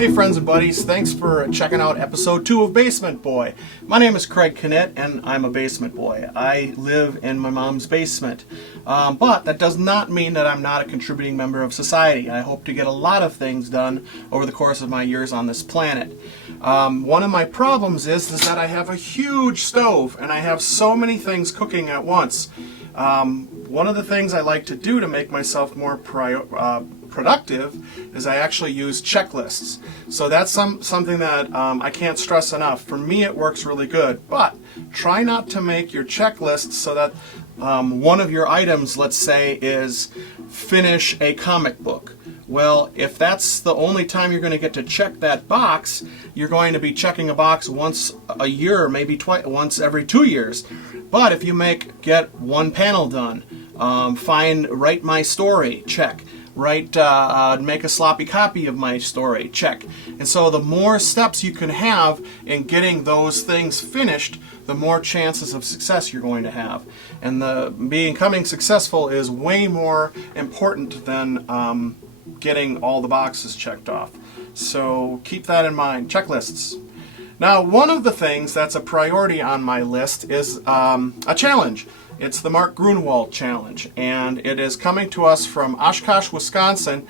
Hey friends and buddies, thanks for checking out episode 2 of Basement Boy. My name is Craig Kinnett and I'm a basement boy. I live in my mom's basement. But that does not mean that I'm not a contributing member of society. I hope to get a lot of things done over the course of my years on this planet. One of my problems is that I have a huge stove and I have so many things cooking at once. One of the things I like to do to make myself more productive is I actually use checklists. So that's something that I can't stress enough. For me it works really good, but try not to make your checklist so that one of your items, let's say, is finish a comic book. Well, if that's the only time you're going to get to check that box, you're going to be checking a box once a year, maybe once every 2 years. But if you get one panel done, write my story, check. Make a sloppy copy of my story, check. And so the more steps you can have in getting those things finished, the more chances of success you're going to have. And becoming successful is way more important than getting all the boxes checked off. So keep that in mind. Checklists. Now, one of the things that's a priority on my list is a challenge. It's the Mark Grunewald Challenge, and it is coming to us from Oshkosh, Wisconsin.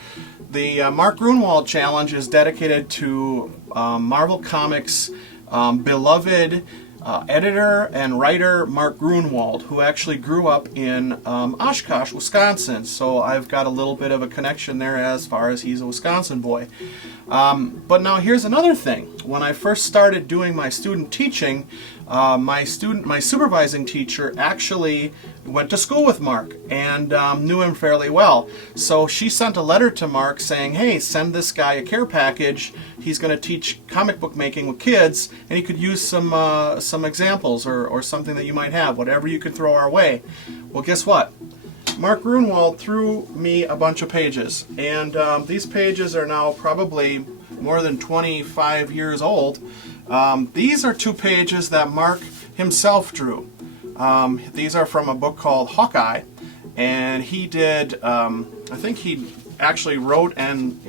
The Mark Grunewald Challenge is dedicated to Marvel Comics' beloved editor and writer Mark Grunewald, who actually grew up in Oshkosh, Wisconsin. So I've got a little bit of a connection there as far as he's a Wisconsin boy. But now here's another thing. When I first started doing my student teaching, my supervising teacher actually went to school with Mark and knew him fairly well. So she sent a letter to Mark saying, hey, send this guy a care package. He's going to teach comic book making with kids, and he could use some examples or something that you might have, whatever you could throw our way. Well, guess what? Mark Grunewald threw me a bunch of pages, and these pages are now probably more than 25 years old. These are 2 pages that Mark himself drew. These are from a book called Hawkeye, and he did, I think he actually wrote and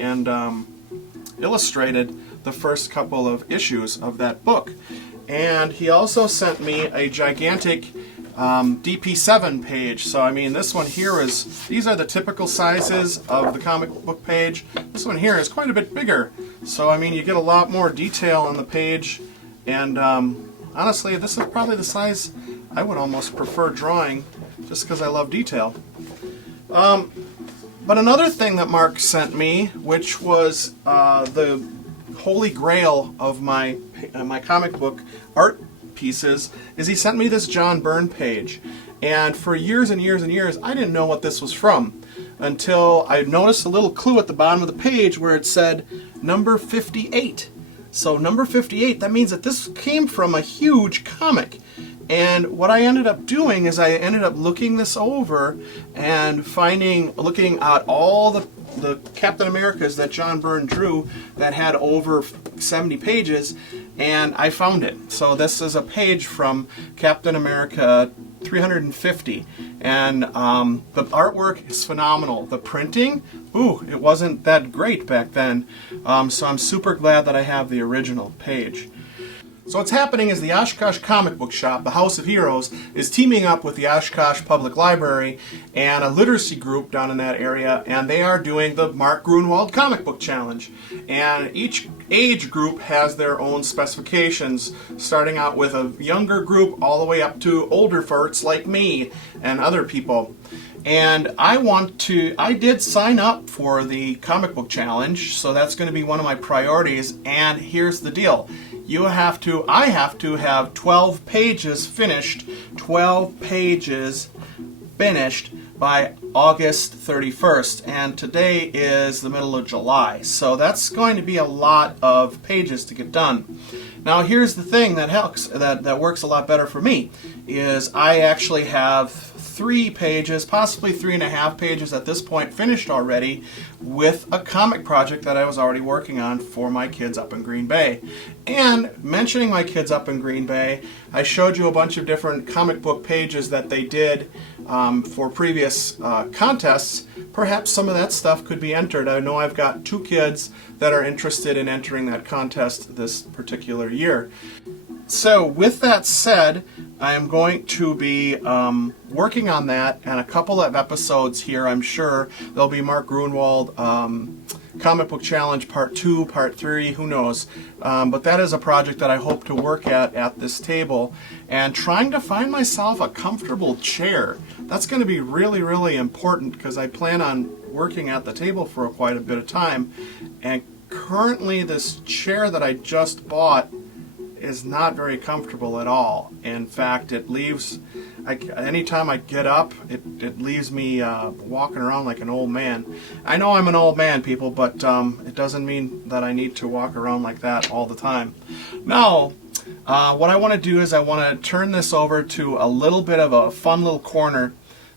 illustrated the first couple of issues of that book. And he also sent me a gigantic DP7 page. So I mean, this one here these are the typical sizes of the comic book page. This one here is quite a bit bigger. So I mean, you get a lot more detail on the page, and honestly, this is probably the size I would almost prefer drawing, just because I love detail. But another thing that Mark sent me, which was the holy grail of my comic book art pieces, is he sent me this John Byrne page. And for years and years and years, I didn't know what this was from until I noticed a little clue at the bottom of the page where it said number 58. So number 58, that means that this came from a huge comic. And what I ended up doing is I ended up looking this over and looking at all the Captain Americas that John Byrne drew that had over 70 pages, and I found it. So this is a page from Captain America 350, and the artwork is phenomenal. The printing, it wasn't that great back then, so I'm super glad that I have the original page. So what's happening is the Oshkosh Comic Book Shop, the House of Heroes, is teaming up with the Oshkosh Public Library and a literacy group down in that area, and they are doing the Mark Grunewald Comic Book Challenge. And each age group has their own specifications, starting out with a younger group all the way up to older farts like me and other people. And I did sign up for the comic book challenge, so that's going to be one of my priorities. And here's the deal. I have to have 12 pages finished by August 31st, and today is the middle of July, so that's going to be a lot of pages to get done. Now here's the thing that helps, that works a lot better for me, is I actually have 3 pages, possibly 3.5 pages at this point finished already with a comic project that I was already working on for my kids up in Green Bay. And mentioning my kids up in Green Bay, I showed you a bunch of different comic book pages that they did for previous contests, perhaps some of that stuff could be entered. I know I've got 2 kids that are interested in entering that contest this particular year. So with that said, I am going to be working on that and a couple of episodes here. I'm sure there'll be Mark Grunewald Comic Book Challenge Part 2, Part 3, who knows. But that is a project that I hope to work at this table. And trying to find myself a comfortable chair. That's going to be really, really important because I plan on working at the table for quite a bit of time. And currently this chair that I just bought is not very comfortable at all. In fact, it leaves, anytime I get up, it leaves me walking around like an old man. I know I'm an old man, people, but it doesn't mean that I need to walk around like that all the time. Now, what I want to do is I want to turn this over to a little bit of a fun little corner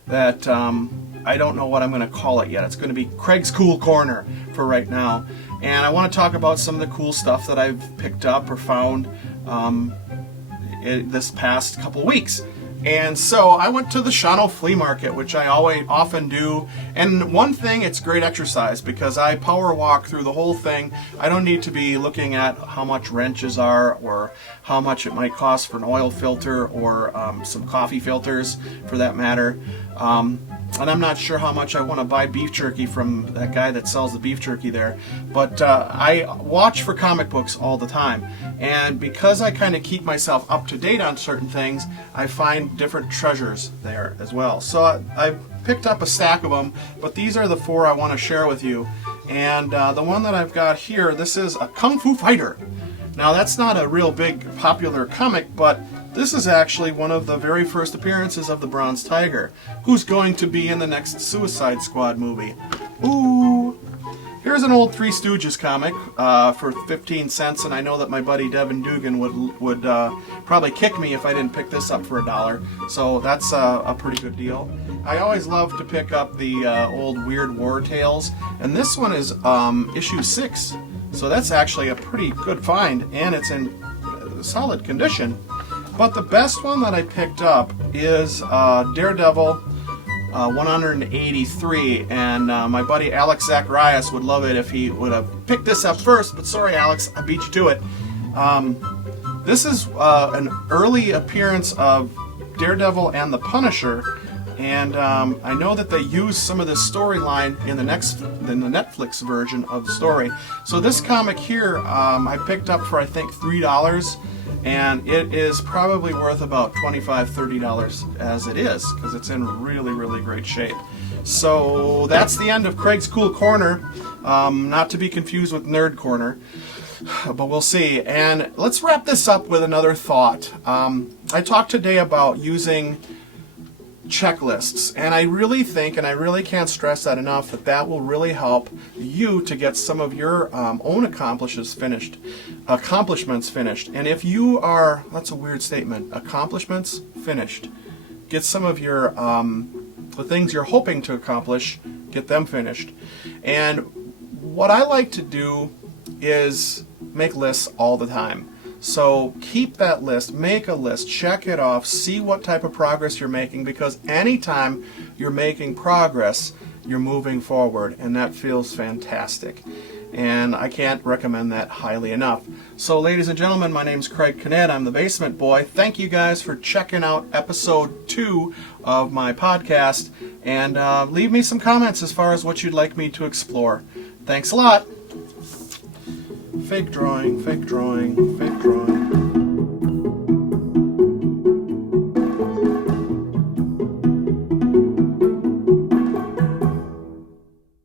that I don't know what I'm going to call it yet. It's going to be Craig's Cool Corner for right now. And I want to talk about some of the cool stuff that I've picked up or found this past couple of weeks. And so I went to the Shawano Flea Market, which I often do. And one thing, it's great exercise because I power walk through the whole thing. I don't need to be looking at how much wrenches are or how much it might cost for an oil filter or some coffee filters for that matter. And I'm not sure how much I want to buy beef jerky from that guy that sells the beef jerky there. But I watch for comic books all the time. And because I kind of keep myself up to date on certain things, I find different treasures there as well. So I picked up a stack of them, but these are the 4 I want to share with you. And the one that I've got here, this is a Kung Fu Fighter. Now that's not a real big popular comic, but this is actually one of the very first appearances of the Bronze Tiger, who's going to be in the next Suicide Squad movie. Ooh! Here's an old Three Stooges comic for 15 cents, and I know that my buddy Devin Dugan would probably kick me if I didn't pick this up for $1, so that's a pretty good deal. I always love to pick up the old Weird War Tales, and this one is issue 6, so that's actually a pretty good find, and it's in solid condition. But the best one that I picked up is Daredevil 183, and my buddy Alex Zacharias would love it if he would have picked this up first, but sorry Alex, I beat you to it. This is an early appearance of Daredevil and the Punisher, and I know that they use some of this storyline in the Netflix version of the story. So this comic here I picked up for I think $3, and it is probably worth about $25–30 as it is, because it's in really, really great shape. So that's the end of Craig's Cool Corner, not to be confused with Nerd Corner, but we'll see. And let's wrap this up with another thought. I talked today about using checklists, and I really think, and I really can't stress that enough, that will really help you to get some of your own accomplishments finished. And if you are, that's a weird statement, accomplishments finished, get some of your the things you're hoping to accomplish, get them finished. And what I like to do is make lists all the time. So keep that list, make a list, check it off, see what type of progress you're making, because anytime you're making progress, you're moving forward, and that feels fantastic. And I can't recommend that highly enough. So ladies and gentlemen, my name's Craig Kinnett. I'm the Basement Boy. Thank you guys for checking out episode 2 of my podcast, and leave me some comments as far as what you'd like me to explore. Thanks a lot. Fake drawing, fake drawing.